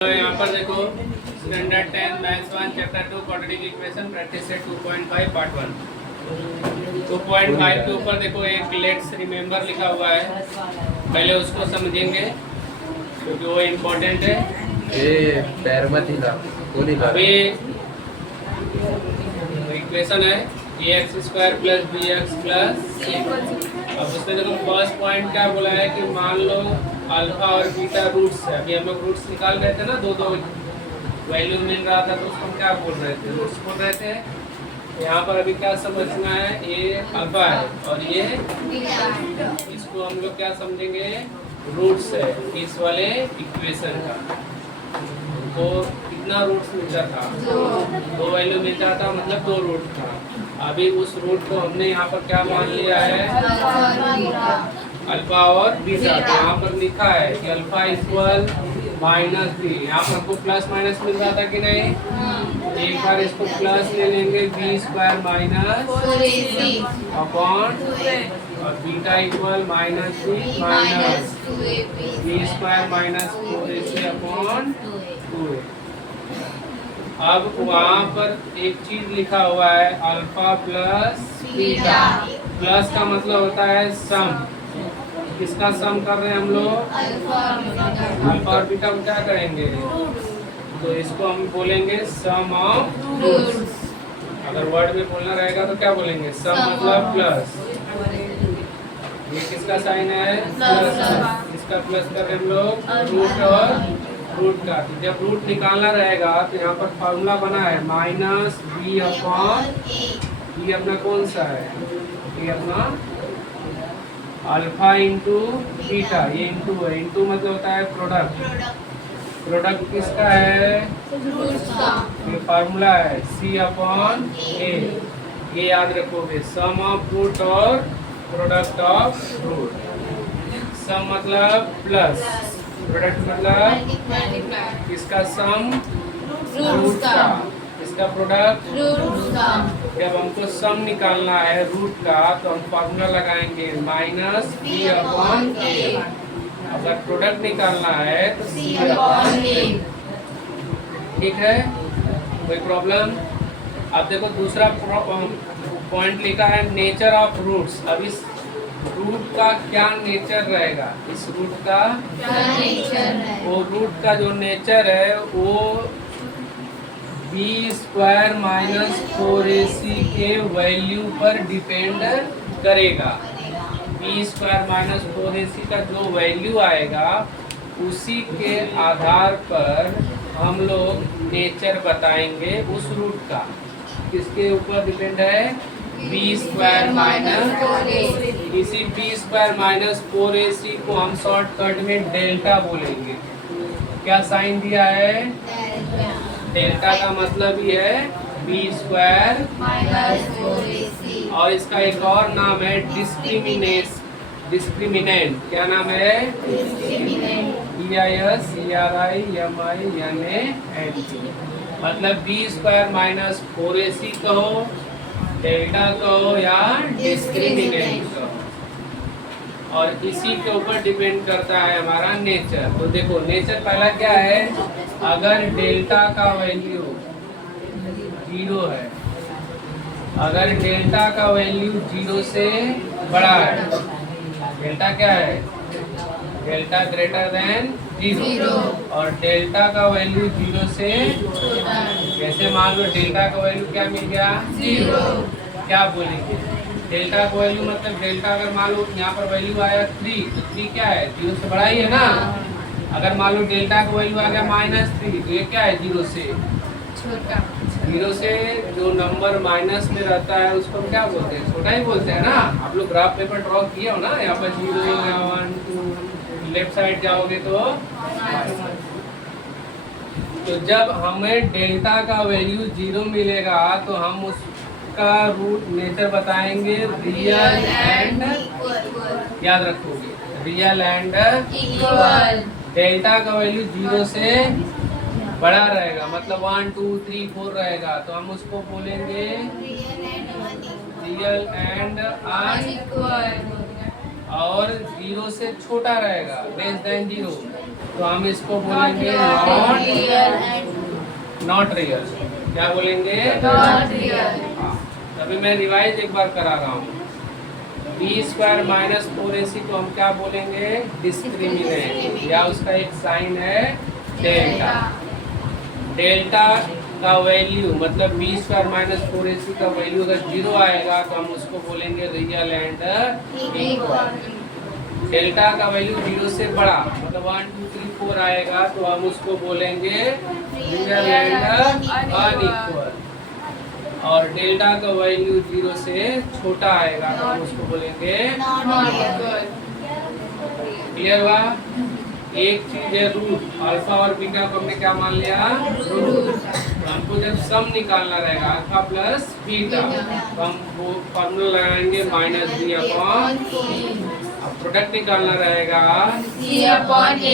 तो यहाँ पर देखो standard 10 maths 1 chapter 2 quadratic equation practice set 2.5 part 1। 2.5 के ऊपर देखो एक लेट्स रिमेंबर लिखा हुआ है, पहले उसको समझेंगे क्योंकि वो इम्पोर्टेंट है। ये पैर मत हिला, वो नहीं अभी इक्वेशन है ax² + bx + c। अब उसमें देखो फर्स्ट पॉइंट क्या बोला है कि मान लो अल्फा और बीटा रूट्स है। अभी हम लोग रूट्स निकाल रहे थे ना, दो वैल्यू मिल रहा था तो उसको हम क्या बोल रहे थे, रूट्स बोल रहे थे। यहाँ पर अभी क्या समझना है, ये अल्फा है और ये इसको हम लोग क्या समझेंगे, रूट्स है इस वाले इक्वेशन का। तो कितना रूट्स मिलता था, दो वैल्यू मिलता था, मतलब 2 रूट था। अभी उस रूट को हमने यहाँ पर क्या मान लिया है, अल्फा और बीटा। तो यहाँ पर लिखा है कि अल्फा इक्वल -b। यहाँ पर हमको प्लस माइनस मिल रहा था कि नहीं, एक बार इसको प्लस ले लेंगे, b² माइनस अपॉन और beta equal -b minus b² minus 4ac upon 2a। अब वहाँ पर एक चीज लिखा हुआ है अल्फा प्लस बीटा। प्लस का मतलब होता है सम। किसका सम कर रहे हैं हम लोग, अल्फा और बीटा को क्या करेंगे, तो इसको हम बोलेंगे सम ऑफ रूट्स। अगर वर्ड में बोलना रहेगा तो क्या बोलेंगे, सम मतलब प्लस। ये किसका साइन है, प्लस। इसका प्लस कर रहे हैं हम लोग रूट और रूट का। तो जब रूट निकालना रहेगा तो यहाँ पर फॉर्मूला बना है -b अपॉन ये अपना कौन सा है, ये अपना अल्फा इंटू बीटा। ये इंटू है, इंटू मतलब होता है प्रोडक्ट। प्रोडक्ट किसका है, ये फार्मूला है c अपॉन a। ये याद रखोगे, सम ऑफ रूट और प्रोडक्ट ऑफ रूट। सम मतलब प्लस, प्रोडक्ट मतलब इसका सम रूट का, इसका प्रोडक्ट रूट का। जब हमको सम निकालना है रूट का तो हम फॉर्मूला लगाएंगे -b अपॉन a। अगर प्रोडक्ट निकालना है तो c अपॉन a। ठीक है, कोई प्रॉब्लम। अब देखो दूसरा पॉइंट लिखा है नेचर ऑफ रूट्स। अब इस रूट का क्या नेचर रहेगा, इस रूट का क्या नेचर है, वो रूट का जो नेचर है वो b² माइनस 4ac के वैल्यू पर डिपेंड करेगा। b² माइनस 4ac का जो वैल्यू आएगा उसी के आधार पर हम लोग नेचर बताएंगे उस रूट का। किसके ऊपर डिपेंड है, b² माइनस, इसी b² माइनस 4ac को हम शॉर्टकट में डेल्टा बोलेंगे। क्या साइन दिया है, डेल्टा का मतलब ही है b² माइनस 4ac। और इसका एक और नाम है डिस्क्रिमिनेंट। क्या नाम है, DISCRIMINANT। मतलब b² माइनस 4ac कहो, डेल्टा कहो या डिस्क्रिमिनेंट कहो, और इसी के ऊपर डिपेंड करता है हमारा नेचर। तो देखो नेचर पहला क्या है, अगर डेल्टा का वैल्यू 0 है, अगर डेल्टा का वैल्यू 0 से बड़ा है, डेल्टा क्या है, डेल्टा ग्रेटर देन 0, और डेल्टा का वैल्यू 0 से, जैसे मान लो डेल्टा का वैल्यू क्या मिल गया, 0, क्या बोलेंगे, डेल्टा का वैल्यू मतलब डेल्टा अगर मान लो यहाँ पर वैल्यू आया 3, तो 3 क्या है, 0 से बड़ा ही है ना। अगर मान लो डेल्टा का वैल्यू आ गया -3, तो ये क्या है, 0 से छोटा। 0 से जो नंबर माइनस में रहता है उसको हम क्या बोलते हैं, छोटा ही बोलते हैं ना। आप लोग ग्राफ पेपर ड्रॉ किए हो ना, यहाँ पर 0 या 1 2 लेफ्ट साइड जाओगे तो जब हमें डेल्टा का वैल्यू 0 मिलेगा तो हम उसका रूट नेचर बताएंगे रियल एंड, याद रखोगे, रियल एंड इक्वल। डेल्टा का वैल्यू 0 से बड़ा रहेगा, मतलब 1 2 3 4 रहेगा, तो हम उसको बोलेंगे रियल एंड अनइक्वल। और 0 से छोटा रहेगा, लेस देन 0, तो हम इसको बोलेंगे नॉट रियल। क्या बोलेंगे? हाँ, अभी मैं रिवाइज एक बार करा रहा हूँ। बी स्क्वायर माइनस 4ac को हम क्या बोलेंगे? डिस्क्रिमिनेंट, या उसका एक साइन है डेल्टा। डेल्टा का वैल्यू मतलब बी स्क्वायर माइनस 4ac का वैल्यू अगर 0 आएगा तो हम उसको बोलेंगे रियल एंड इक्वल। डेल्टा का वैल्यू 0 से बड़ा मतलब 1 2 3 4 आएगा तो हम उसको बोलेंगे रियल एंड अनइक्वल। और डेल्टा का वैल्यू 0 से छोटा आएगा तो हम उसको बोलेंगे क्लियर हुआ? एक चीज है रूट, अल्फा और बीटा को हमने क्या मान लिया? रूट। हमको जब सम निकालना रहेगा अल्फा प्लस बीटा तो हम वो फॉर्मूला लगाएंगे माइनस बी अपॉन। अब प्रोडक्ट निकालना रहेगा C upon A।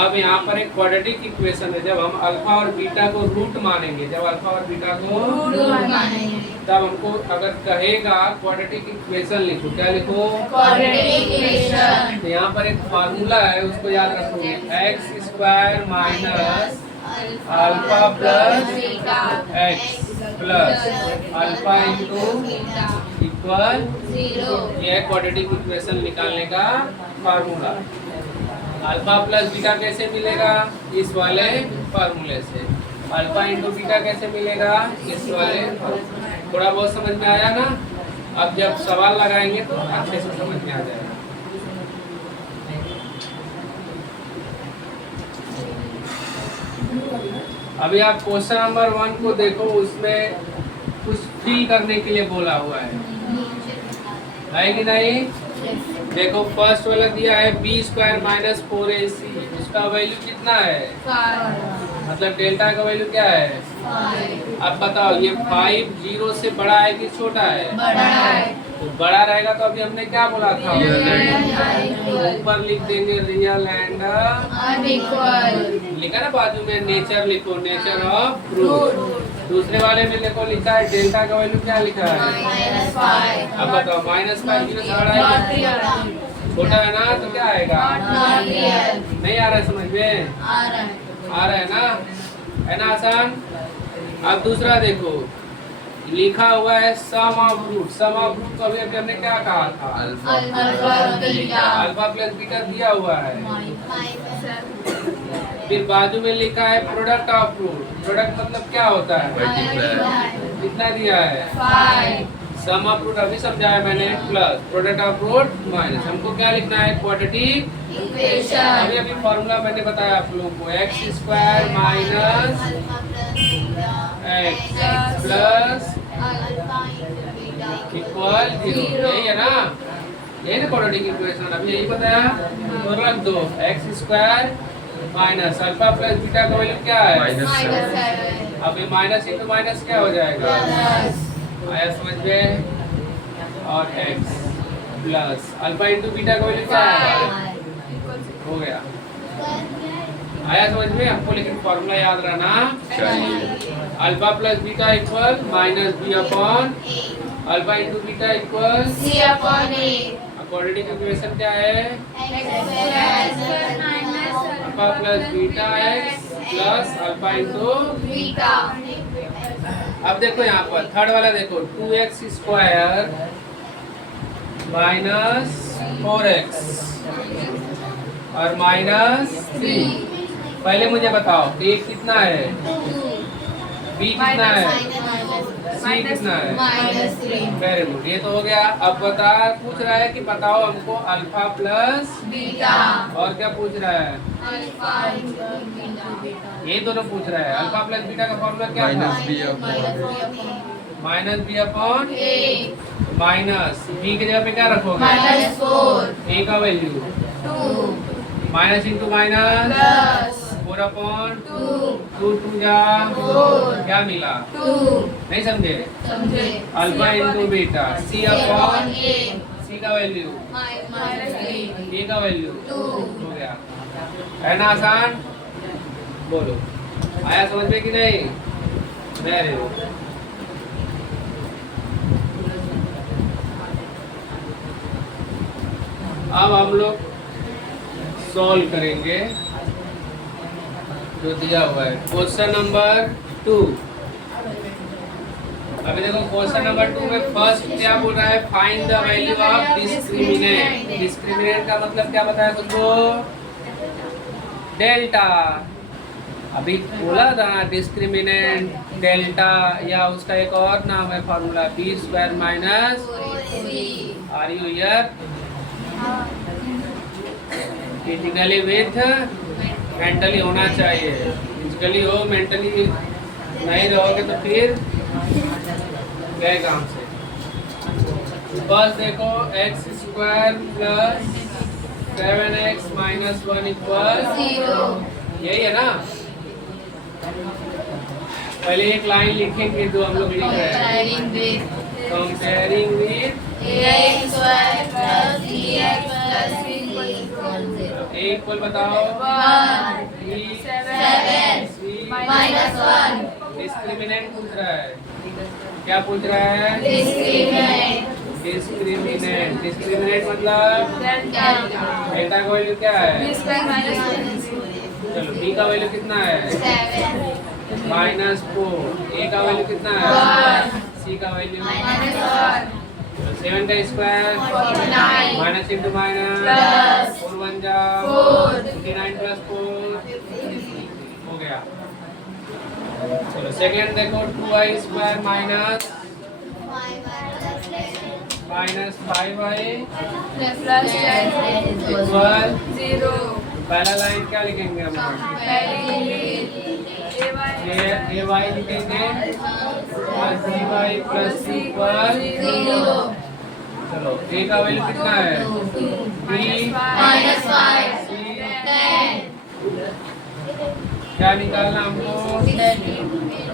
अब यहाँ पर एक क्वाड्रेटिक इक्वेशन है, जब हम अल्फा और बीटा को रूट मानेंगे, जब अल्फा और बीटा को तब हमको अगर कहेगा क्वाड्रेटिक इक्वेशन लिखो, क्या लिखो? Quadratic equation. तो यहाँ पर एक फार्मूला है उसको याद रखोगे, x square minus alpha plus x plus alpha into equal 0। यह है क्वाड्रेटिक इक्वेशन निकालने का फार्मूला। अल्फा प्लस बीटा कैसे मिलेगा? इस वाले फार्मूले से। अल्फा इंटू बीटा कैसे मिलेगा? इस वाले फार्मूले। थोड़ा बहुत समझ में आया ना? अब जब सवाल लगाएंगे तो अच्छे से समझ में आ जाएगा। अभी आप क्वेश्चन नंबर 1 को देखो, उसमें कुछ फिल करने के लिए बोला हुआ है कि नहीं? देखो फर्स्ट वाला दिया है बी स्क्वायर माइनस 4ac, उसका वैल्यू कितना है? मतलब डेल्टा का वैल्यू क्या है? अब बताओ ये 5 0 से बड़ा है कि छोटा है? बड़ा है। तो बड़ा रहेगा तो अभी हमने क्या बोला था? ऊपर लिख देंगे रियल एंड अनइक्वल। लिखा ना बाजू में नेचर लिखो, नेचर ऑफ फ्रूट। दूसरे वाले में देखो लिखा है डेल्टा का वैल्यू क्या लिखा है? -5। अब बताओ माइनस 5 0 से बड़ा है, छोटा है ना, तो क्या आएगा? नहीं आ रहा है समझ में? आ रहा है ना आसान? अब दूसरा देखो लिखा हुआ है sum of root. Sum of root को अभी हमने क्या कहा था? अल्फा प्लस बीटा दिया हुआ है। फिर बाजू में लिखा है प्रोडक्ट ऑफ रूट। प्रोडक्ट मतलब क्या होता है? कितना दिया है? 5। सम ऑफ रूट अभी समझाया मैंने, plus product of root minus. हमको क्या लिखना है? Quadratic equation. अभी फॉर्मूला मैंने बताया आप लोगों को, x square minus x plus equal 0। यही है ना? यही ना क्वाड्रेटिक इक्वेशन? अभी यही बताया तो रख दो x square minus alpha plus beta का वैल्यू क्या है? -7। अभी माइनस इंटू माइनस क्या हो जाएगा? आया समझ में? और x plus alpha into beta का वैल्यू क्या है? हो गया। आया समझ में? हमको लेकिन फॉर्मूला याद रहना चाहिए। Alpha plus beta equal minus B upon alpha into beta equal C upon A। Quadratic equation क्या है? Alpha plus beta x plus alpha into. Beta. अब देखो यहाँ पर थर्ड वाला देखो 2x स्क्वायर माइनस 4x और माइनस 3। पहले मुझे बताओ a कितना है? b कितना है? c कितना है? -3। वेरी गुड, ये तो हो गया। अब पूछ रहा है कि बताओ हमको अल्फा प्लस बीटा। और क्या पूछ रहा है? Alpha beta. ये दोनों पूछ रहा है। अल्फा प्लस बीटा का फॉर्मूला क्या था? Minus B upon minus B की जगह पे क्या रखोगे? -4। ए का value 2 minus into minus plus 4 upon 2 2 2 जा 4। क्या मिला? 2। नहीं समझे? समझे? Alpha into beta C upon A। C का वैल्यू -3। ए का वैल्यू 2। हो गया। है ना आसान? बोलो आया समझ में कि नहीं? Very good. अब हम लोग सॉल्व करेंगे। जो दिया हुआ है। Question number 2। अभी देखो क्वेश्चन नंबर 2 में फर्स्ट क्या बोल रहा है, find the value of discriminant. Discriminant का मतलब क्या बताया तुमको, डेल्टा। अभी बोला था ना डिस्क्रिमिनेंट डेल्टा, या उसका एक और नाम है formula B square minus, are you here, physically with mentally होना चाहिए। फिजिकली हो, मेंटली नहीं रहोगे तो फिर गए काम से। बस देखो x square plus 7x minus 1 equal 0। यही है ना। पहले एक लाइन लिखेंगे जो हम लोग लिख रहे हैं, कंपेयरिंग विथ ए इक्वल बताओ 7 डिस्क्रिमिनेंट पूछ रहा है। क्या पूछ रहा है, डिस्क्रिमिनेंट। डिस्क्रिमिनेंट मतलब डेल्टा का वैल्यू क्या है, चलो बी का वैल्यू कितना है, -4। ए का वैल्यू कितना है, सी का वैल्यू 7 का स्क्वायर माइनस इंटू माइनस 4 1 जा 59 प्लस 4 हो गया। चलो सेकेंड देखो 2y square minus 5y equal, पहला लाइन क्या लिखेंगे हम लोग, ए वाई लिखेंगे प्लस बी वाई प्लस सी इक्वल 0। चलो ए का वैल्यू कितना है, बी सी, क्या निकालना हमको,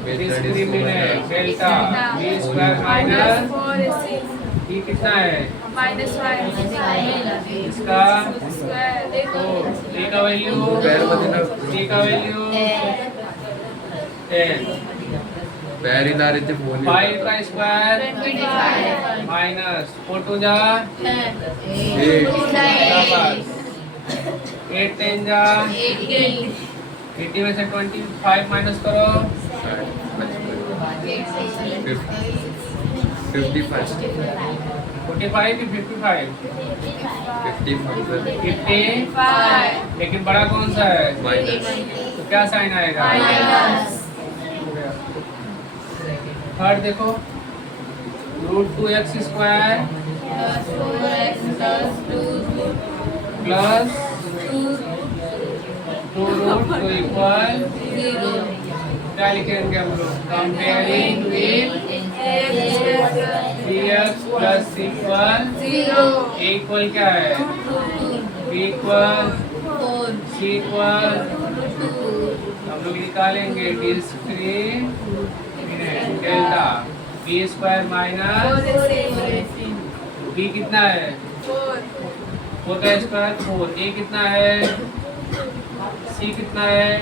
discriminant delta B square minus B कितना है, इसका तो ए का वैल्यू, सी का वैल्यू 10, 5 का स्क्वायर माइनस 4 2 जा 8 10 जा 80 में से 25 माइनस करो 55 45 कि 55, 55 लेकिन बड़ा कौन सा है, माइनस, तो क्या साइन आएगा, थर्ड देखो √2x स्क्वायर प्लस 2√2 इक्वल, क्या लिखेंगे हम लोग, comparing with dx plus equal A equal क्या है, बी इक्वल सी इक्वल, हम लोग निकालेंगे discriminant delta B square minus B कितना है, 4 का स्क्वायर 4, ए कितना है, सी कितना है,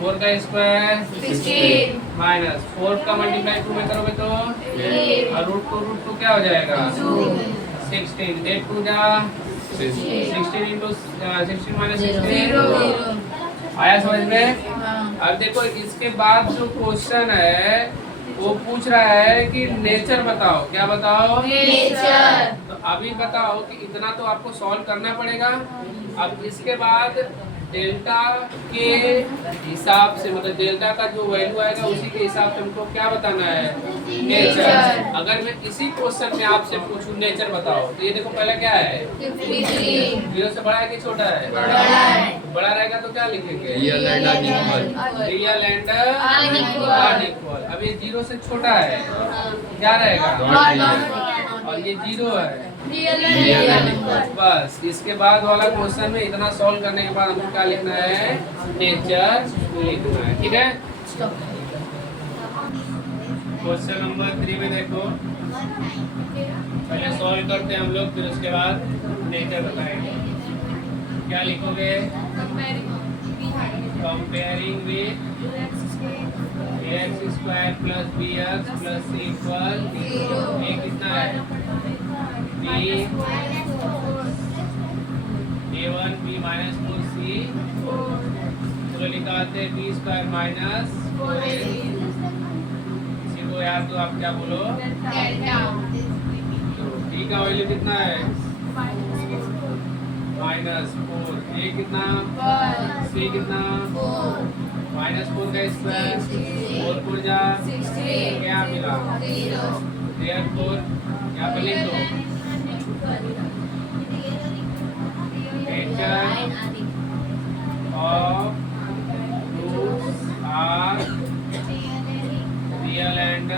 4 का स्क्वायर माइनस 4 का मल्टीप्लाई 2 में करोगे तो और √2 क्या हो जाएगा, 16, 8 2 जा 16 इंटू 16 माइनस 16 आया समझ में। अब देखो इसके बाद जो क्वेश्चन है वो पूछ रहा है कि नेचर बताओ, क्या बताओ, नेचर। तो अभी बताओ कि इतना तो आपको सॉल्व करना पड़ेगा। अब इसके बाद डेल्टा के हिसाब से, मतलब डेल्टा का जो वैल्यू आएगा उसी के हिसाब से हमको क्या बताना है, नेचर। अगर मैं इसी क्वेश्चन में आपसे पूछूं नेचर बताओ, तो ये देखो पहला क्या है, 0 से बड़ा है कि छोटा है, बड़ा रहेगा तो क्या लिखेंगे, real and unequal, real and unequal. अब ये 0 से छोटा है, क्या रहेगा, और ये 0 है, बस। इसके बाद वाला क्वेश्चन में इतना सॉल्व करने के बाद हमको क्या लिखना है, नेचर लिखना है, ठीक है। क्वेश्चन नंबर 3 में देखो, पहले सॉल्व करते हैं हम लोग, फिर उसके बाद नेचर बताएंगे। क्या लिखोगे, comparing with ax square plus bx plus c equal, a कितना है, b a1 b minus 4c, चलो निकालते हैं बी स्क्वायर माइनस 4ac। इसी को यार तो आप क्या बोलो, तो डी का वैल्यू कितना है -4, ए कितना, सी कितना, -4 का स्क्वायर 4 4 जा क्या मिला, therefore यहाँ पर लिख दो nature of roots are real and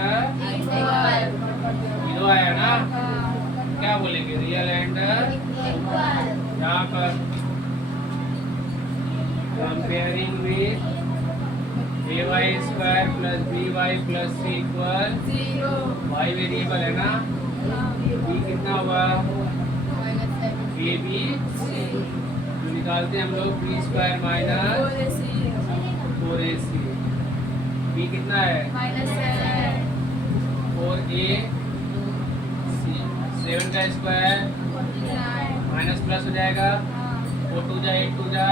zero आया ना, क्या बोलेंगे, रियल एंड यहाँ पर comparing with ay square plus by plus c equal y variable है ना, b कितना होगा, ab जो निकालते हैं हम लोग B square minus 4ac, b कितना है 4ac, 7 का स्क्वायर माइनस प्लस हो जाएगा, 4 2 जा 8 2 जा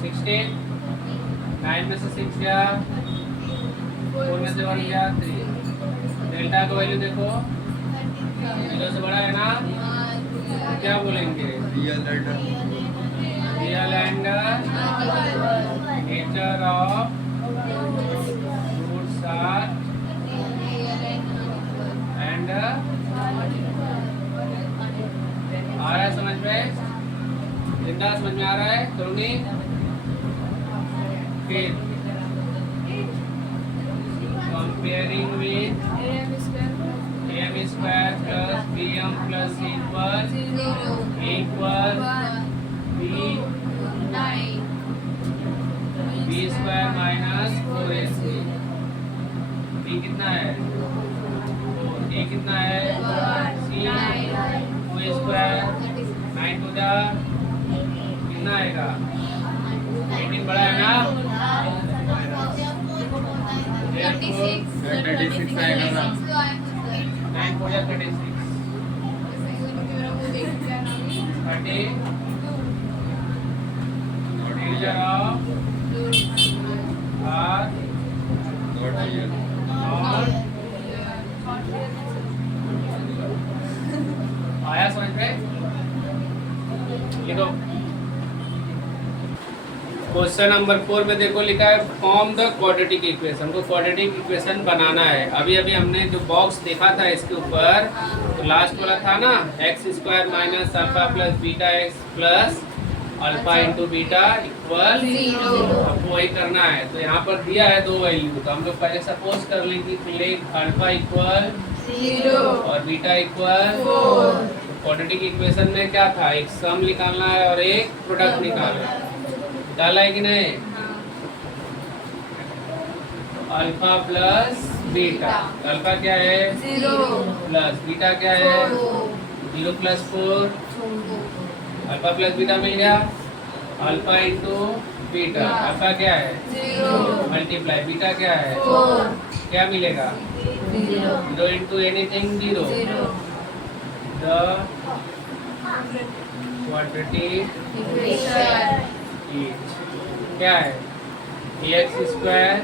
16, 9 में से 6 गया, 4 में से 1 गया 3। डेल्टा का वैल्यू देखो 0 से बड़ा है ना, तो क्या बोलेंगे, real and nature of roots are and आ रहा है समझ में, जिंदा समझ में आ रहा है तरुणी। फिर comparing with am square plus bm plus equal b square minus 4ac, b कितना है 4, a कितना है c 2 स्क्वायर 9 2 जा कितना आएगा, 18 बड़ा है ना, 36 आएगा ना, 9 4 जा 36, 30 integer of r not real और आया समझ में, लिखो क्वेश्चन नंबर 4 में देखो लिखा है फॉर्म द क्वाड्रेटिक इक्वेशन, को क्वाड्रेटिक इक्वेशन बनाना है। अभी अभी हमने जो बॉक्स देखा था इसके ऊपर, तो लास्ट वाला था ना x square minus alpha plus beta x plus alpha into beta equal 0, हमको वही करना है। तो यहाँ पर दिया है दो वैल्यू, तो हम लोग पहले सपोज कर लेंगे कि अल्फा इक्वल 0 और बीटा इक्वल 4। क्वाड्रेटिक इक्वेशन में क्या था, एक सम निकालना है और एक प्रोडक्ट निकालना है, डाला है कि नहीं, अल्फा प्लस बीटा, अल्फा क्या है 0 प्लस बीटा क्या है 0 प्लस 4, अल्फा प्लस बीटा मिल गया, अल्फा इंटू बीटा, अल्फा क्या है 0 मल्टीप्लाई बीटा क्या है 4, क्या मिलेगा 0 इंटू एनीथिंग 0, द क्वाड्रेटिक क्या है एक्स स्क्वायर,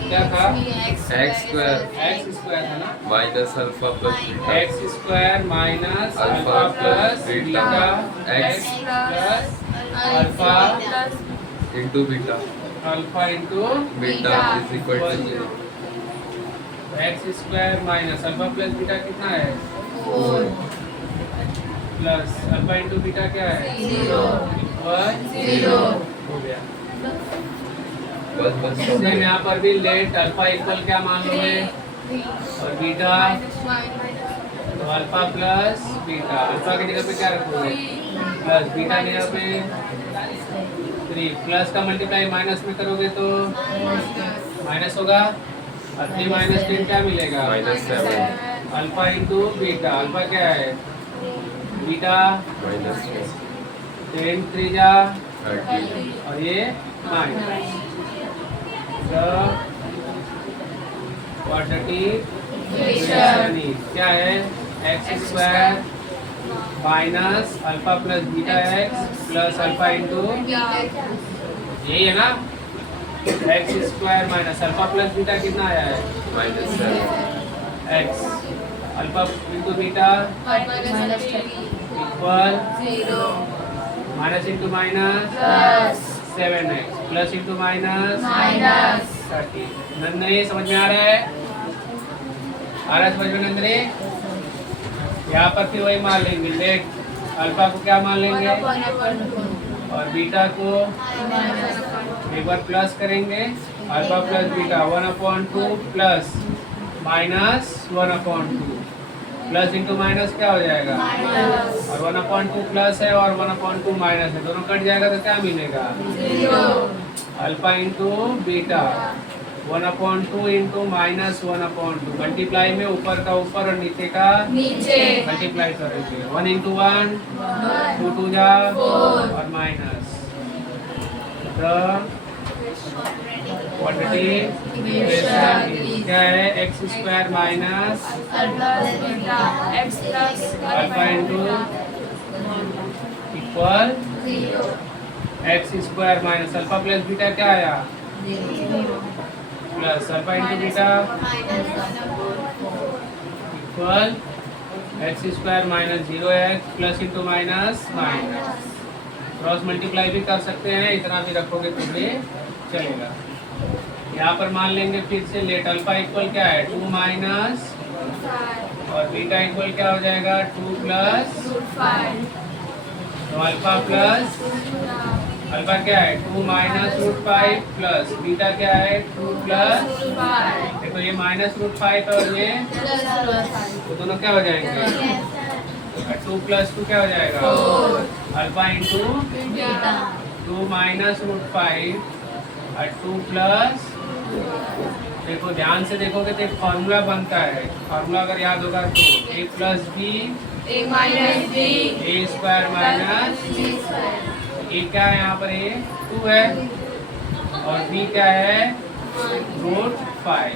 क्या था एक्स स्क्वायर था ना, minus alpha plus beta x square minus alpha plus beta x plus alpha into beta beta is equal to 0। X square minus alpha plus beta कितना है 4 plus alpha into beta क्या है 0 हो गया। बस same यहाँ पर भी लेट अल्फा इक्वल क्या मान लो है और बीटा, तो अल्फा प्लस बीटा, अल्फा की जगह पे क्या रखोगे प्लस, बीटा की जगह पे 3, प्लस का मल्टीप्लाई माइनस में करोगे तो माइनस होगा, और 3 माइनस 10 क्या मिलेगा -7 अल्फा इंटू बीटा, अल्फा क्या है बीटा -4 10 3 जा 30 और ये माइनस, क्वाड्रेटिक इक्वेशन क्या है x square minus alpha plus beta x plus alpha into यही है ना, x square minus alpha plus beta कितना आया है, -7 x alpha into beta equal minus into minus 7x plus into minus 30। Nandini समझ में आ रहा है, समझ में नंदनी? यहाँ पर फिर वही मान लेंगे, लेट अल्फा को क्या मान लेंगे और बीटा को एक बार प्लस करेंगे, alpha plus beta 1/2 plus minus 1/2 plus into minus क्या हो जाएगा, और 1/2 प्लस है और 1/2 माइनस है, दोनों कट जाएगा तो क्या मिलेगा, alpha into beta 1/2 into minus 1/2 multiply में ऊपर का ऊपर और नीचे का नीचे मल्टीप्लाई करेंगे, 1 इंटू 1 2 2 जा और माइनस क्वाड्रेटिक इक्वेशन क्या है, x square minus alpha into equal x square minus alpha plus beta क्या आया, plus alpha into beta equal x square minus 0x plus into minus minus, cross multiply भी कर सकते हैं, इतना भी रखोगे तो भी चलेगा। यहाँ पर मान लेंगे फिर से लेट अल्फा इक्वल क्या है 2 माइनस और बीटा इक्वल क्या हो जाएगा 2 प्लस, तो अल्फा प्लस अल्फा क्या है 2 माइनस √5 प्लस बीटा क्या है 2 प्लस, देखो ये माइनस √5 और ये तो दोनों क्या हो जाएंगे, 2 प्लस 2 क्या हो जाएगा, अल्फा इंटू 2 माइनस √5 और 2 प्लस, देखो ध्यान से देखोगे तो एक फॉर्मूला बनता है, फॉर्मूला अगर याद होगा तो a plus b a square minus a क्या है यहाँ पर a 2 है और b क्या है √5,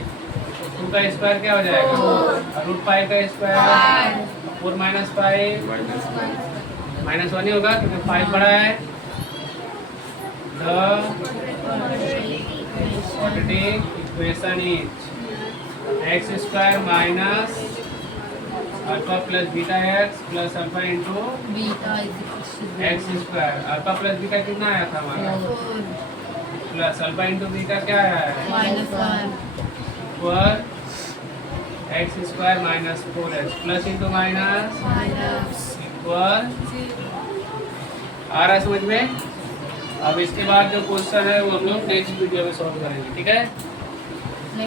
2 का स्क्वायर क्या हो जाएगा और √5 का स्क्वायर 4 माइनस 5 माइनस 1 ही होगा क्योंकि 5 बड़ा है। Quadratic equation is x square minus alpha plus beta x plus alpha into x square, alpha plus beta कितना आया था हमारा, प्लस अल्फा इंटू बीटा क्या आया है equal x square minus 4x plus into minus equal, आ रहा है समझ में? अब इसके बाद जो क्वेश्चन है वो हम लोग नेक्स्ट वीडियो में सॉल्व करेंगे, ठीक है।